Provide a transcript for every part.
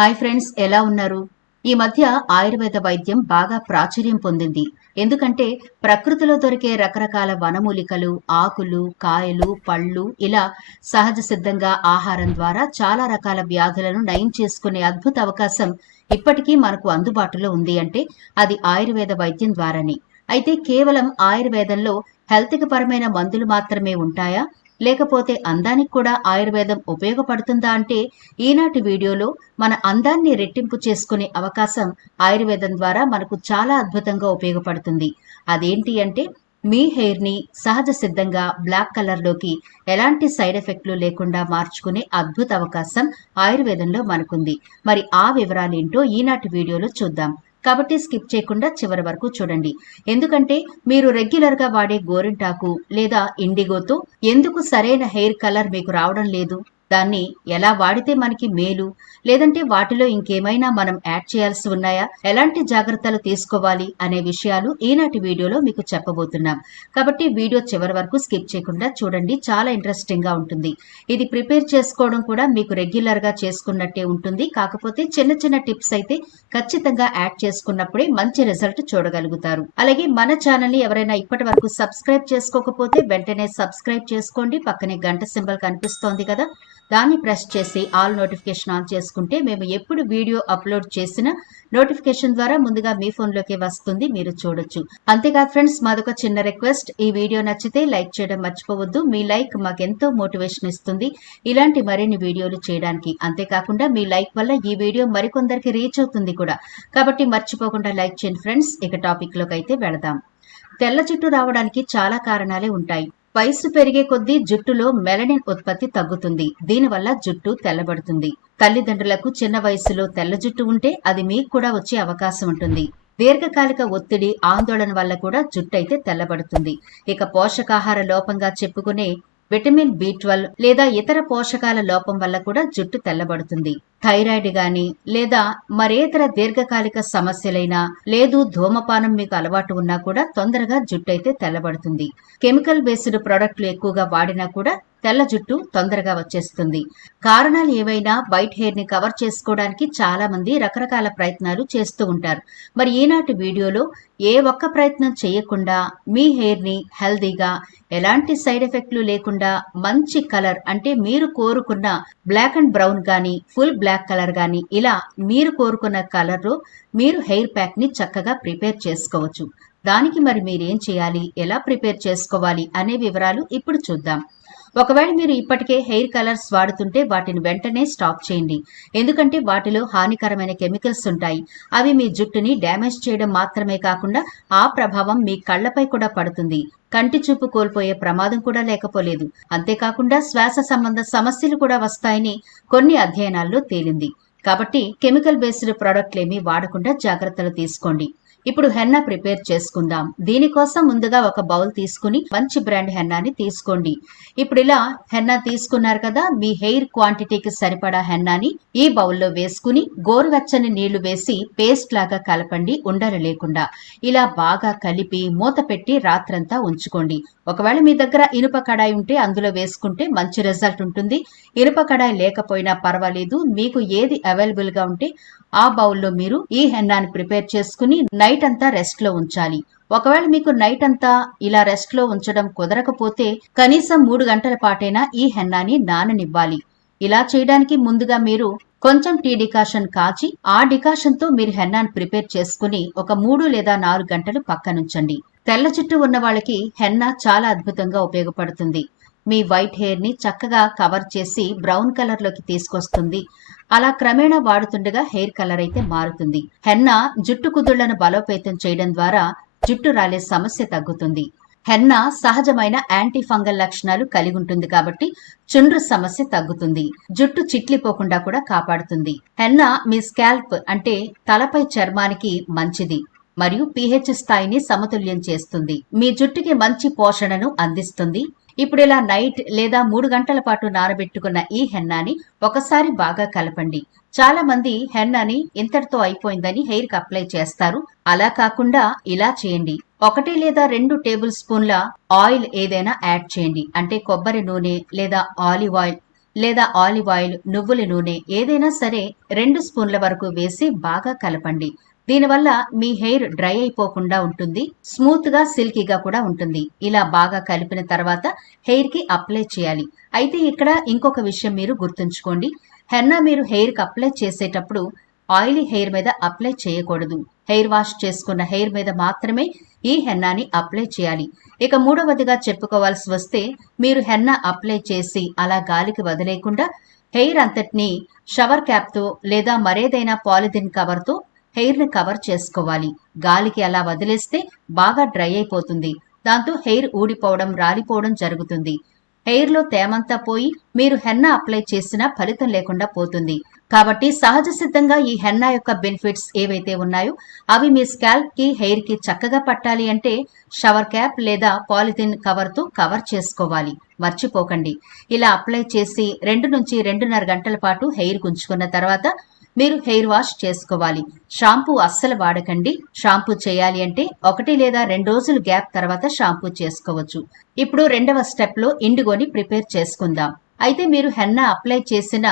Hi friends ఎలా ఉన్నారు? ఈ మధ్య ఆయుర్వేద వైద్యం బాగా ప్రాచుర్యం పొందింది. ఎందుకంటే ప్రకృతిలో దొరికే రకరకాల వనమూలికలు ఆకులు కాయలు పళ్ళు ఇలా సహజ సిద్ధంగా ఆహారం ద్వారా చాలా రకాల వ్యాధులను నయం చేసుకునే అద్భుత అవకాశం ఇప్పటికీ మనకు అందుబాటులో ఉంది అంటే అది ఆయుర్వేద వైద్యం ద్వారానే. అయితే కేవలం ఆయుర్వేదంలో హెల్త్కి పరమైన మందులు మాత్రమే ఉంటాయా? లేకపోతే అందానికి కూడా ఆయుర్వేదం ఉపయోగపడుతుందా అంటే ఈనాటి వీడియోలో మన అందాన్ని రెట్టింపు చేసుకునే అవకాశం ఆయుర్వేదం ద్వారా మనకు చాలా అద్భుతంగా ఉపయోగపడుతుంది. అదేంటి అంటే మీ హెయిర్ని సహజ సిద్ధంగా బ్లాక్ కలర్లోకి ఎలాంటి సైడ్ ఎఫెక్ట్లు లేకుండా మార్చుకునే అద్భుత అవకాశం ఆయుర్వేదంలో మనకుంది. మరి ఆ వివరాలేంటో ఈనాటి వీడియోలో చూద్దాం. కాబట్టి స్కిప్ చేయకుండా చివరి వరకు చూడండి. ఎందుకంటే మీరు రెగ్యులర్గా వాడే గోరింటాకు లేదా ఇండిగోతో ఎందుకు సరైన హెయిర్ కలర్ మీకు రావడం లేదు? దాన్ని ఎలా వాడితే మనకి మేలు? లేదంటే వాటిలో ఇంకేమైనా మనం యాడ్ చేయాల్సి ఉన్నాయా? ఎలాంటి జాగ్రత్తలు తీసుకోవాలి అనే విషయాలు ఈనాటి వీడియోలో మీకు చెప్పబోతున్నాం. కాబట్టి వీడియో చివరి వరకు స్కిప్ చేయకుండా చూడండి. చాలా ఇంట్రెస్టింగ్గా ఉంటుంది. ఇది ప్రిపేర్ చేసుకోవడం కూడా మీకు రెగ్యులర్గా చేసుకున్నట్టే ఉంటుంది. కాకపోతే చిన్న చిన్న టిప్స్ అయితే ఖచ్చితంగా యాడ్ చేసుకున్నప్పుడే మంచి రిజల్ట్ చూడగలుగుతారు. అలాగే మన ఛానల్ని ఎవరైనా ఇప్పటి వరకు సబ్స్క్రైబ్ చేసుకోకపోతే వెంటనే సబ్స్క్రైబ్ చేసుకోండి. పక్కనే గంట సింబల్ కనిపిస్తోంది కదా. దాన్ని ప్రెస్ చేసి ఆల్ నోటిఫికేషన్ ఆన్ చేసుకుంటే మేము ఎప్పుడు వీడియో అప్లోడ్ చేసినా నోటిఫికేషన్ ద్వారా ముందుగా మీ ఫోన్లోకి వస్తుంది మీరు చూడొచ్చు. అంతేకాదు ఫ్రెండ్స్ మాదొక చిన్న రిక్వెస్ట్. ఈ వీడియో నచ్చితే లైక్ చేయడం మర్చిపోవద్దు. మీ లైక్ మాకెంతో మోటివేషన్ ఇస్తుంది ఇలాంటి మరిన్ని వీడియోలు చేయడానికి. అంతేకాకుండా మీ లైక్ వల్ల ఈ వీడియో మరికొందరికి రీచ్ అవుతుంది కూడా. కాబట్టి మర్చిపోకుండా లైక్ చేయండి ఫ్రెండ్స్. ఇక టాపిక్లోకి అయితే వెళదాం. తెల్ల జుట్టు రావడానికి చాలా కారణాలే ఉంటాయి. వయస్సు పెరిగే కొద్దీ జుట్టులో మెలనిన్ ఉత్పత్తి తగ్గుతుంది. దీనివల్ల జుట్టు తెల్లబడుతుంది. తల్లిదండ్రులకు చిన్న వయసులో తెల్ల జుట్టు ఉంటే అది మీకు కూడా వచ్చే అవకాశం ఉంటుంది. దీర్ఘకాలిక ఒత్తిడి ఆందోళన వల్ల కూడా జుట్టు అయితే తెల్లబడుతుంది. ఇక పోషకాహార లోపంగా చెప్పుకునే విటమిన్ బి ట్వెల్వ్ లేదా ఇతర పోషకాల లోపం వల్ల కూడా జుట్టు తెల్లబడుతుంది. థైరాయిడ్ గాని లేదా మరేతర దీర్ఘకాలిక సమస్యలైనా లేదు ధూమపానం మీకు అలవాటు ఉన్నా కూడా తొందరగా జుట్టు అయితే తెల్లబడుతుంది. కెమికల్ బేస్డ్ ప్రొడక్ట్లు ఎక్కువగా వాడినా కూడా తెల్ల జుట్టు తొందరగా వచ్చేస్తుంది. కారణాలు ఏవైనా వైట్ హెయిర్ని కవర్ చేసుకోవడానికి చాలా మంది రకరకాల ప్రయత్నాలు చేస్తూ ఉంటారు. మరి ఈనాటి వీడియోలో ఏ ఒక్క ప్రయత్నం చేయకుండా మీ హెయిర్ని హెల్దీగా ఎలాంటి సైడ్ ఎఫెక్ట్లు లేకుండా మంచి కలర్ అంటే మీరు కోరుకున్న బ్లాక్ అండ్ బ్రౌన్ కానీ ఫుల్ బ్లాక్ కలర్ కానీ ఇలా మీరు కోరుకున్న కలర్లో మీరు హెయిర్ ప్యాక్ని చక్కగా ప్రిపేర్ చేసుకోవచ్చు. దానికి మరి మీరేం చేయాలి? ఎలా ప్రిపేర్ చేసుకోవాలి? అనే వివరాలు ఇప్పుడు చూద్దాం. ఒకవేళ మీరు ఇప్పటికే హెయిర్ కలర్స్ వాడుతుంటే వాటిని వెంటనే స్టాప్ చేయండి. ఎందుకంటే వాటిలో హానికరమైన కెమికల్స్ ఉంటాయి. అవి మీ జుట్టుని డ్యామేజ్ చేయడం మాత్రమే కాకుండా ఆ ప్రభావం మీ కళ్ళపై కూడా పడుతుంది. కంటి చూపు కోల్పోయే ప్రమాదం కూడా లేకపోలేదు. అంతేకాకుండా శ్వాస సంబంధ సమస్యలు కూడా వస్తాయని కొన్ని అధ్యయనాల్లో తేలింది. కాబట్టి కెమికల్ బేస్డ్ ప్రోడక్ట్లేమీ వాడకుండా జాగ్రత్తలు తీసుకోండి. ఇప్పుడు హెన్న ప్రిపేర్ చేసుకుందాం. దీనికోసం ముందుగా ఒక బౌల్ తీసుకుని మంచి బ్రాండ్ హెన్నాని తీసుకోండి. ఇప్పుడు ఇలా హెన్నా తీసుకున్నారు కదా మీ హెయిర్ క్వాంటిటీకి సరిపడా హెన్నాని ఈ బౌల్లో వేసుకుని గోరువెచ్చని నీళ్ళు వేసి పేస్ట్ లాగా కలపండి ఉండలు లేకుండా. ఇలా బాగా కలిపి మూత పెట్టి రాత్రంతా ఉంచుకోండి. ఒకవేళ మీ దగ్గర ఇనుప కడాయి ఉంటే అందులో వేసుకుంటే మంచి రిజల్ట్ ఉంటుంది. ఇనుప కడాయి లేకపోయినా పర్వాలేదు మీకు ఏది అవైలబుల్గా ఉంటే ఆ బౌల్లో మీరు ఈ హెన్నాని ప్రిపేర్ చేసుకుని నైట్ అంతా రెస్ట్లో ఉంచాలి. ఒకవేళ మీకు నైట్ అంతా ఇలా రెస్ట్లో ఉంచడం కుదరకపోతే కనీసం మూడు గంటల పాటైనా ఈ హెన్నాని నాననివ్వాలి. ఇలా చేయడానికి ముందుగా మీరు కొంచెం టీ డికాషన్ కాచి ఆ డికాషన్తో మీరు హెన్నాన్ని ప్రిపేర్ చేసుకుని ఒక మూడు లేదా నాలుగు గంటలు పక్కనుంచండి. తెల్ల జుట్టు ఉన్న వాళ్ళకి హెన్నా చాలా అద్భుతంగా ఉపయోగపడుతుంది. మీ వైట్ హెయిర్ని చక్కగా కవర్ చేసి బ్రౌన్ కలర్లోకి తీసుకొస్తుంది. అలా క్రమేణా వాడుతుండగా హెయిర్ కలర్ అయితే మారుతుంది. హెన్నా జుట్టు కుదుళ్ళను బలోపేతం చేయడం ద్వారా జుట్టు రాలే సమస్య తగ్గుతుంది. హెన్నా సహజమైన యాంటీ ఫంగల్ లక్షణాలు కలిగి ఉంటుంది కాబట్టి చుండ్రు సమస్య తగ్గుతుంది. జుట్టు చిట్లిపోకుండా కూడా కాపాడుతుంది. హెన్నా మీ స్కాల్ప్ అంటే తలపై చర్మానికి మంచిది మరియు పీహెచ్ స్థాయిని సమతుల్యం చేస్తుంది. మీ జుట్టుకి మంచి పోషణను అందిస్తుంది. ఇప్పుడు ఇలా నైట్ లేదా మూడు గంటల పాటు నానబెట్టుకున్న ఈ హెన్నాని ఒకసారి బాగా కలపండి. చాలా మంది హెన్నాని ఇంతటితో అయిపోయిందని హెయిర్కి అప్లై చేస్తారు. అలా కాకుండా ఇలా చేయండి. ఒకటి లేదా రెండు టేబుల్ స్పూన్ల ఆయిల్ ఏదైనా యాడ్ చేయండి. అంటే కొబ్బరి నూనె లేదా ఆలివ్ ఆయిల్ లేదా ఆలివ్ ఆయిల్ నువ్వుల నూనె ఏదైనా సరే రెండు స్పూన్ల వరకు వేసి బాగా కలపండి. దీనివల్ల మీ హెయిర్ డ్రై అయిపోకుండా ఉంటుంది స్మూత్గా సిల్కీగా కూడా ఉంటుంది. ఇలా బాగా కలిపిన తర్వాత హెయిర్కి అప్లై చేయాలి. అయితే ఇక్కడ ఇంకొక విషయం మీరు గుర్తుంచుకోండి. హెన్నా మీరు హెయిర్కి అప్లై చేసేటప్పుడు ఆయిలీ హెయిర్ మీద అప్లై చేయకూడదు. హెయిర్ వాష్ చేసుకున్న హెయిర్ మీద మాత్రమే ఈ హెన్నాని అప్లై చేయాలి. ఇక మూడవదిగా చెప్పుకోవాల్సి వస్తే మీరు హెన్నా అప్లై చేసి అలా గాలికి వదిలేకుండా హెయిర్ అంతటిని షవర్ క్యాప్తో లేదా మరేదైనా పాలిథిన్ కవర్తో హెయిర్ని కవర్ చేసుకోవాలి. గాలికి అలా వదిలేస్తే బాగా డ్రై అయిపోతుంది. దాంతో హెయిర్ ఊడిపోవడం రాలిపోవడం జరుగుతుంది. హెయిర్లో తేమంతా పోయి మీరు హెన్నా అప్లై చేసినా ఫలితం లేకుండా పోతుంది. కాబట్టి సహజ సిద్ధంగా ఈ హెన్నా యొక్క బెనిఫిట్స్ ఏవైతే ఉన్నాయో అవి మీ స్కాల్ప్కి హెయిర్కి చక్కగా పట్టాలి అంటే షవర్ క్యాప్ లేదా పాలిథిన్ కవర్తో కవర్ చేసుకోవాలి. మర్చిపోకండి. ఇలా అప్లై చేసి రెండు నుంచి రెండున్నర గంటల పాటు హెయిర్ గుంచుకున్న తర్వాత మీరు హెయిర్ వాష్ చేసుకోవాలి. షాంపూ అస్సలు వాడకండి. షాంపూ చేయాలి అంటే ఒకటి లేదా రెండు రోజులు గ్యాప్ తర్వాత షాంపూ చేసుకోవచ్చు. ఇప్పుడు రెండవ స్టెప్లో ఇండిగోని ప్రిపేర్ చేసుకుందాం. అయితే మీరు హెన్నా అప్లై చేసిన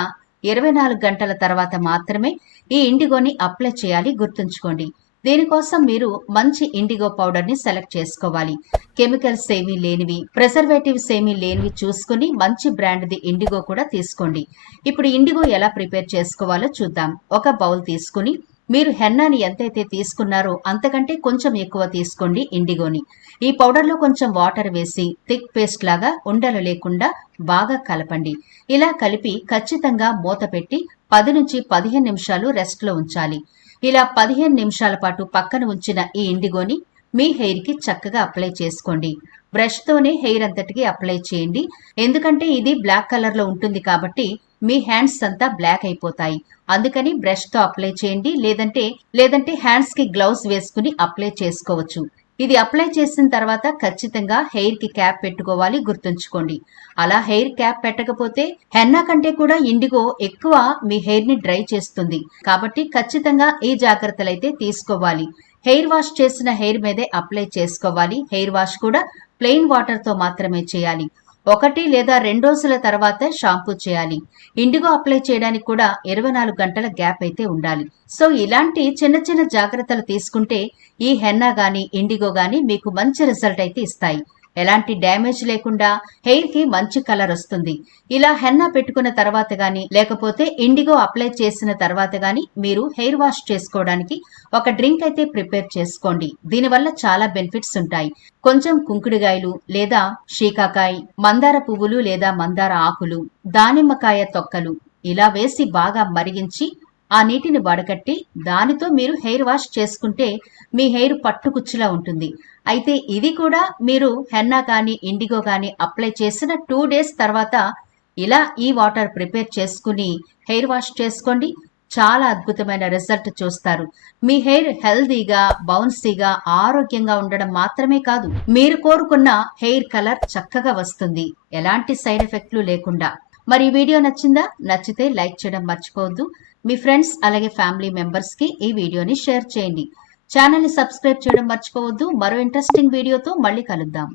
ఇరవై నాలుగు గంటల తర్వాత మాత్రమే ఈ ఇండిగోని అప్లై చేయాలి గుర్తుంచుకోండి. దీనికోసం మీరు మంచి ఇండిగో పౌడర్ని సెలెక్ట్ చేసుకోవాలి. కెమికల్స్ ఏమీ లేనివి ప్రిజర్వేటివ్స్ ఏమీ లేనివి చూసుకుని మంచి బ్రాండ్ది ఇండిగో కూడా తీసుకోండి. ఇప్పుడు ఇండిగో ఎలా ప్రిపేర్ చేసుకోవాలో చూద్దాం. ఒక బౌల్ తీసుకుని మీరు హెన్నాని ఎంతైతే తీసుకున్నారో అంతకంటే కొంచెం ఎక్కువ తీసుకోండి ఇండిగోని. ఈ పౌడర్లో కొంచెం వాటర్ వేసి థిక్ పేస్ట్ లాగా ఉండలు లేకుండా బాగా కలపండి. ఇలా కలిపి ఖచ్చితంగా మూత పెట్టి పది నుంచి పదిహేను నిమిషాలు రెస్ట్లో ఉంచాలి. ఇలా పదిహేను నిమిషాల పాటు పక్కన ఉంచిన ఈ ఇండిగోని మీ హెయిర్కి చక్కగా అప్లై చేసుకోండి. బ్రష్ తోనే హెయిర్ అంతటికి అప్లై చేయండి. ఎందుకంటే ఇది బ్లాక్ కలర్లో ఉంటుంది కాబట్టి మీ హ్యాండ్స్ అంతా బ్లాక్ అయిపోతాయి. అందుకని బ్రష్తో అప్లై చేయండి. లేదంటే లేదంటే హ్యాండ్స్కి గ్లౌస్ వేసుకుని అప్లై చేసుకోవచ్చు. ఇది అప్లై చేసిన తర్వాత ఖచ్చితంగా హెయిర్కి క్యాప్ పెట్టుకోవాలి గుర్తుంచుకోండి. అలా హెయిర్ క్యాప్ పెట్టకపోతే హెన్నా కంటే కూడా ఇండిగో ఎక్కువ మీ హెయిర్ని డ్రై చేస్తుంది. కాబట్టి ఖచ్చితంగా ఈ జాగ్రత్తలు అయితే తీసుకోవాలి. హెయిర్ వాష్ చేసిన హెయిర్ మీదే అప్లై చేసుకోవాలి. హెయిర్ వాష్ కూడా ప్లెయిన్ వాటర్తో మాత్రమే చేయాలి. ఒకటి లేదా రెండు రోజుల తర్వాత షాంపూ చేయాలి. ఇండిగో అప్లై చేయడానికి కూడా ఇరవై నాలుగు గంటల గ్యాప్ అయితే ఉండాలి. సో ఇలాంటి చిన్న చిన్న జాగ్రత్తలు తీసుకుంటే ఈ హెన్నా గానీ ఇండిగో గానీ మీకు మంచి రిజల్ట్ అయితే ఇస్తాయి. ఎలాంటి డ్యామేజ్ లేకుండా హెయిర్కి మంచి కలర్ వస్తుంది. ఇలా హెన్నా పెట్టుకున్న తర్వాత గాని లేకపోతే ఇండిగో అప్లై చేసిన తర్వాత గాని మీరు హెయిర్ వాష్ చేసుకోవడానికి ఒక డ్రింక్ అయితే ప్రిపేర్ చేసుకోండి. దీనివల్ల చాలా బెనిఫిట్స్ ఉంటాయి. కొంచెం కుంకుడుగాయలు లేదా షీకాకాయ మందార పువ్వులు లేదా మందార ఆకులు దానిమ్మకాయ తొక్కలు ఇలా వేసి బాగా మరిగించి ఆ నీటిని వడకట్టి దానితో మీరు హెయిర్ వాష్ చేసుకుంటే మీ హెయిర్ పట్టుకుచ్చులా ఉంటుంది. అయితే ఇది కూడా మీరు హెన్నా కానీ ఇండిగో కానీ అప్లై చేసిన టూ డేస్ తర్వాత ఇలా ఈ వాటర్ ప్రిపేర్ చేసుకుని హెయిర్ వాష్ చేసుకోండి. చాలా అద్భుతమైన రిజల్ట్ చూస్తారు. మీ హెయిర్ హెల్దీగా బౌన్సీగా ఆరోగ్యంగా ఉండడం మాత్రమే కాదు మీరు కోరుకున్న హెయిర్ కలర్ చక్కగా వస్తుంది. ఎలాంటి సైడ్ ఎఫెక్ట్లు లేకుండా. మరి వీడియో నచ్చిందా? నచ్చితే లైక్ చేయడం మర్చిపోవద్దు. మీ ఫ్రెండ్స్ అలాగే ఫ్యామిలీ మెంబర్స్కి ఈ వీడియోని షేర్ చేయండి. ఛానల్ని సబ్స్క్రైబ్ చేయడం మర్చిపోవద్దు. మరో ఇంట్రెస్టింగ్ వీడియోతో మళ్ళీ కలుద్దాం.